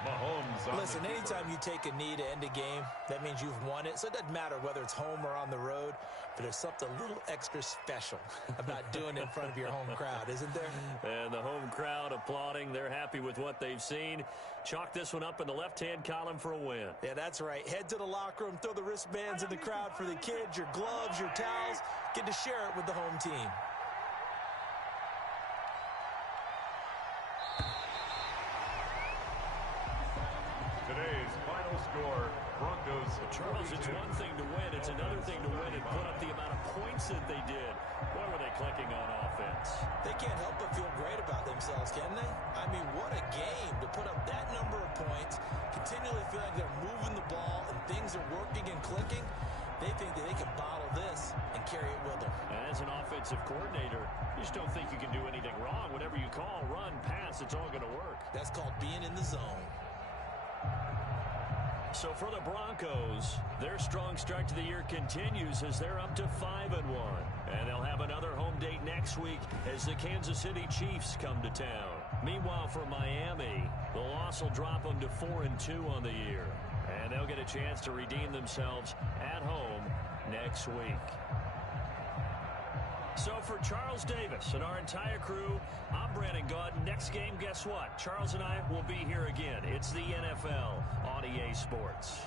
Mahomes. Listen, anytime you take a knee to end a game, that means you've won it. So it doesn't matter whether it's home or on the road, but there's something a little extra special about doing it in front of your home crowd, isn't there? And the home crowd applauding. They're happy with what they've seen. Chalk this one up in the left-hand column for a win. Yeah, that's right. Head to the locker room, throw the wristbands in the crowd for the kids, your gloves, your towels. Get to share it with the home team. Today's final score, Broncos. Charles, it's one thing to win. It's another thing to win and put up the amount of points that they did. Boy, were they clicking on offense. They can't help but feel great about themselves, can they? I mean, what a game to put up that number of points, continually feel like they're moving the ball and things are working and clicking. They think that they can bottle this and carry it with them. As an offensive coordinator, you just don't think you can do anything wrong. Whatever you call, run, pass, it's all going to work. That's called being in the zone. So for the Broncos, their strong start to the year continues as they're up to 5-1. And they'll have another home date next week as the Kansas City Chiefs come to town. Meanwhile, for Miami, the loss will drop them to 4-2 on the year. And they'll get a chance to redeem themselves at home next week. So for Charles Davis and our entire crew, I'm Brandon Gaudin. Next game, guess what? Charles and I will be here again. It's the NFL on EA Sports.